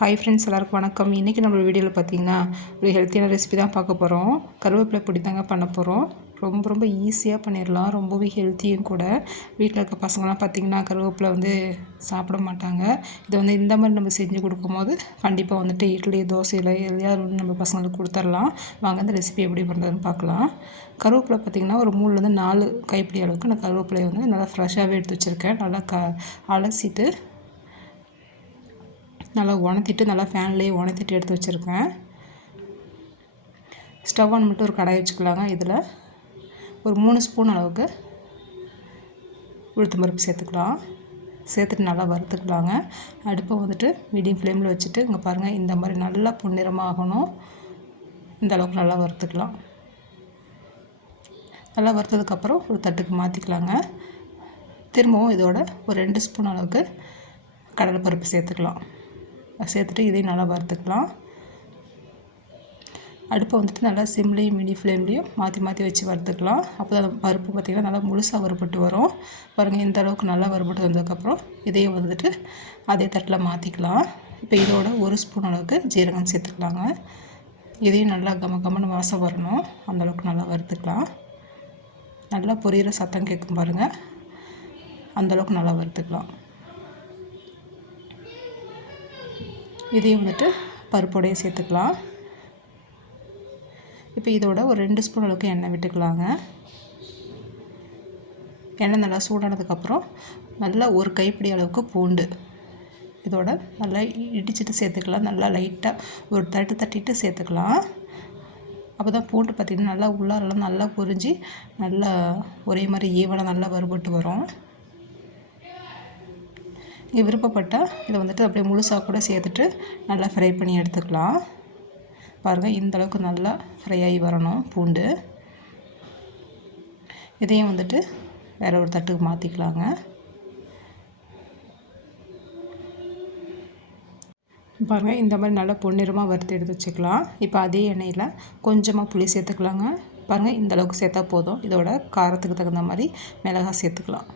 Hi friends, எல்லாருக்கும் வணக்கம். இன்றைக்கி நம்ம வீடியோவில் பார்த்திங்கன்னா ஒரு ஹெல்த்தியான ரெசிபி தான் பார்க்க போகிறோம். கருவேப்பிலை பொடி தாங்க பண்ண போகிறோம். ரொம்ப ஈஸியாக பண்ணிடலாம். ரொம்பவே ஹெல்த்தியும் கூட. வீட்டில் இருக்க பசங்களாம் பார்த்திங்கன்னா கருவேப்பிலை சாப்பிட மாட்டாங்க. இதை இந்த மாதிரி நம்ம செஞ்சு கொடுக்கும்போது கண்டிப்பாக இட்லி தோசையில் எதையாவது நம்ம பசங்களுக்கு கொடுத்துர்லாம். வாங்க அந்த ரெசிபி எப்படி பண்ணுறதுன்னு பார்க்கலாம். கருவேப்பிலை பார்த்திங்கன்னா ஒரு 3-4 கைப்பிடி அளவுக்கு நான் கருவேப்பிலையை நல்லா ஃப்ரெஷ்ஷாகவே எடுத்து வச்சுருக்கேன். நல்லா அலசிட்டு நல்லா உணர்த்திட்டு நல்லா ஃபேன்லேயே உணர்த்திட்டு எடுத்து வச்சுருக்கேன். ஸ்டவ் ஆன் பண்ணிட்டு ஒரு கடாய் வச்சுக்கலாங்க. இதில் ஒரு 3 ஸ்பூன் அளவுக்கு உளுத்தம் பருப்பு சேர்த்துக்கலாம். சேர்த்துட்டு நல்லா வறுத்துக்கலாங்க. அடுப்பை மீடியம் ஃப்ளேமில் வச்சுட்டு இங்கே பாருங்கள், இந்த மாதிரி நல்லா பொன்னிறமாக ஆகணும். இந்த அளவுக்கு நல்லா வறுத்துக்கலாம். நல்லா வறுத்ததுக்கப்புறம் ஒரு தட்டுக்கு மாற்றிக்கலாங்க. திரும்பவும் இதோட ஒரு 2 ஸ்பூன் அளவுக்கு கடலைப்பருப்பு சேர்த்துக்கலாம். சேர்த்துட்டு இதையும் நல்லா வறுத்துக்கலாம். அடுப்பை நல்லா சிம்லேயும் மீடியம் ஃப்ளேம்லேயும் மாற்றி வச்சு வறுத்துக்கலாம். அப்போ தான் பருப்பு பார்த்திங்கன்னா நல்லா முழுசாக வறுபட்டு வரும். பாருங்கள், இந்த அளவுக்கு நல்லா வறுபட்டு வந்ததுக்கப்புறம் இதையும் அதே தட்டில் மாற்றிக்கலாம். இப்போ இதோட 1 ஸ்பூன் அளவுக்கு ஜீரகம் சேர்த்துக்கலாங்க. இதையும் நல்லா கமன்னு வாசம் வரணும். அந்தளவுக்கு நல்லா வறுத்துக்கலாம். நல்லா பொரியிற சத்தம் கேட்கும் பாருங்கள், அந்தளவுக்கு நல்லா வறுத்துக்கலாம். இதையும் பருப்போடையே சேர்த்துக்கலாம். இப்போ இதோட ஒரு 2 ஸ்பூன் அளவுக்கு எண்ணெய் விட்டுக்கலாங்க. எண்ணெய் நல்லா சூடானதுக்கப்புறம் நல்லா ஒரு கைப்பிடி அளவுக்கு பூண்டு இதோட நல்லா இடிச்சிட்டு சேர்த்துக்கலாம். நல்லா லைட்டாக ஒரு தட்டிட்டு சேர்த்துக்கலாம். அப்போ தான் பூண்டு பார்த்திங்கன்னா நல்லா உள்ளாரெல்லாம் நல்லா பொரிஞ்சு நல்லா ஒரே மாதிரி ஈவனாக நல்லா வறுபட்டு வரும். நீங்கள் விருப்பப்பட்டால் இதை அப்படியே முழுசாக கூட சேர்த்துட்டு நல்லா ஃப்ரை பண்ணி எடுத்துக்கலாம். பாருங்கள், இந்த அளவுக்கு நல்லா ஃப்ரை ஆகி வரணும் பூண்டு. இதையும் வேறு ஒரு தட்டுக்கு மாற்றிக்கலாங்க. பாருங்கள், இந்த மாதிரி நல்லா பொன்னிறமாக வறுத்து எடுத்து வச்சுக்கலாம். இப்போ அதே எண்ணெயில் கொஞ்சமாக புளி சேர்த்துக்கலாங்க. பாருங்கள், இந்த அளவுக்கு சேர்த்தா போதும். இதோட காரத்துக்கு தகுந்த மாதிரி மிளகாய் சேர்த்துக்கலாம்.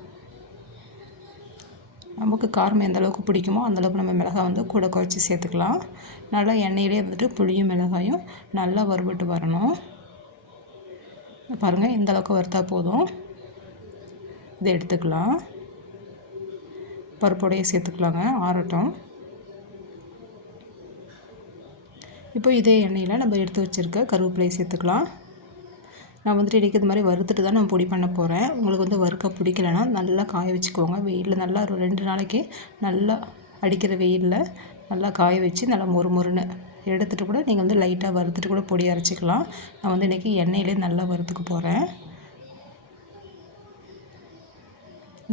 நமக்கு காரம் எந்த அளவுக்கு பிடிக்குமோ அந்தளவுக்கு நம்ம மிளகாய் கூட குறைச்சி சேர்த்துக்கலாம். நல்லா எண்ணெயிலே புளியும் மிளகாயும் நல்லா வறுபட்டு வரணும். பாருங்கள், இந்த அளவுக்கு வறுத்தா போதும். இதை எடுத்துக்கலாம். பருப்போடையே சேர்த்துக்கலாங்க, ஆறட்டும். இப்போ இதே எண்ணெயில் நம்ம எடுத்து வச்சுருக்க கருவேப்பிலையை சேர்த்துக்கலாம். நான் இன்றைக்கி இது மாதிரி வறுத்துட்டு தான் நான் பொடி பண்ண போகிறேன். உங்களுக்கு வறுக்க பிடிக்கலைன்னா நல்லா காய வச்சுக்கோங்க. வெயிலில் நல்லா ஒரு 2 நாளைக்கு நல்லா அடிக்கிற வெயிலில் நல்லா காய வச்சு நல்லா மொறுன்னு எடுத்துகிட்டு கூட நீங்கள் லைட்டாக வறுத்துட்டு கூட பொடி அரைச்சிக்கலாம். நான் இன்றைக்கி எண்ணெயிலே நல்லா வறுத்துக்க போகிறேன்.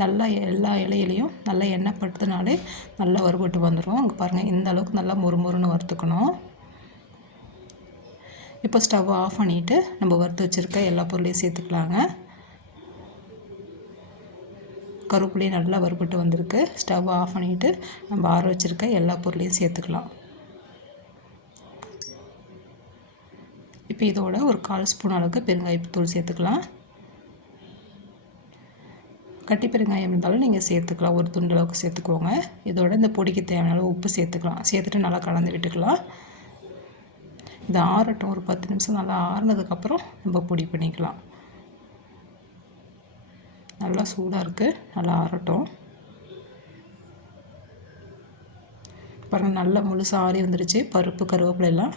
நல்லா எல்லா இலையிலையும் நல்லா எண்ணெய் பட்டதுனாலே நல்லா வறுபட்டு வந்துடும். அங்கே பாருங்கள், இந்த அளவுக்கு நல்லா மொறுன்னு வறுத்துக்கணும். இப்போ ஸ்டவ் ஆஃப் பண்ணிவிட்டு நம்ம வறுத்து வச்சுருக்க எல்லா பொருளையும் சேர்த்துக்கலாங்க. கருவேப்பிலையும் நல்லா வறுபட்டு வந்திருக்கு. ஸ்டவ் ஆஃப் பண்ணிவிட்டு நம்ம ஆற வச்சுருக்க எல்லா பொருளையும் சேர்த்துக்கலாம். இப்போ இதோட ஒரு 1/4 ஸ்பூன் அளவுக்கு பெருங்காயத்தூள் சேர்த்துக்கலாம். கட்டி பெருங்காயம் இருந்தாலும் நீங்கள் சேர்த்துக்கலாம். ஒரு துண்டு அளவுக்கு சேர்த்துக்கோங்க. இதோட இந்த பொடிக்கு தேவையான அளவு உப்பு சேர்த்துக்கலாம். சேர்த்துட்டு நல்லா கலந்து விட்டுக்கலாம். இது ஆறட்டும். ஒரு 10 நிமிஷம் நல்லா ஆறுனதுக்கப்புறம் நம்ம பொடி பண்ணிக்கலாம். நல்லா சூடாக இருக்குது, நல்லா ஆறட்டும். பாருங்கள், நல்லா முழுசாக ஆறி வந்துடுச்சு. பருப்பு கருவேப்பிலை எல்லாம்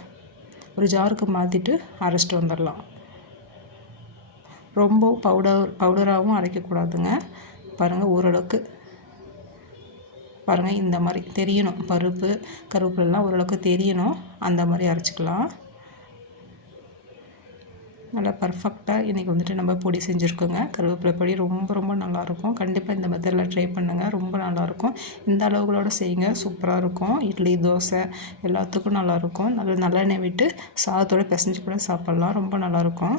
ஒரு ஜாருக்கு மாற்றிட்டு அரைச்சிட்டு வந்துடலாம். ரொம்ப பவுடராகவும் அரைக்கக்கூடாதுங்க. பாருங்கள், ஓரளவுக்கு பாருங்கள், இந்த மாதிரி தெரியணும். பருப்பு கருவேப்பிலெலாம் ஓரளவுக்கு தெரியணும். அந்த மாதிரி அரைச்சிக்கலாம். நல்லா பர்ஃபெக்டாக இன்றைக்கி நம்ம பொடி செஞ்சுருக்கோங்க. கருவேப்பிலை பொடி ரொம்ப நல்லாயிருக்கும். கண்டிப்பாக இந்த மெத்தடில் ட்ரை பண்ணுங்கள். ரொம்ப நல்லாயிருக்கும். இந்த அளவுகளோடு செய்யுங்க, சூப்பராக இருக்கும். இட்லி தோசை எல்லாத்துக்கும் நல்லாயிருக்கும். நல்லெண்ணெய் விட்டு சாதத்தோடு பிசைஞ்சு கூட சாப்பிட்லாம். ரொம்ப நல்லாயிருக்கும்.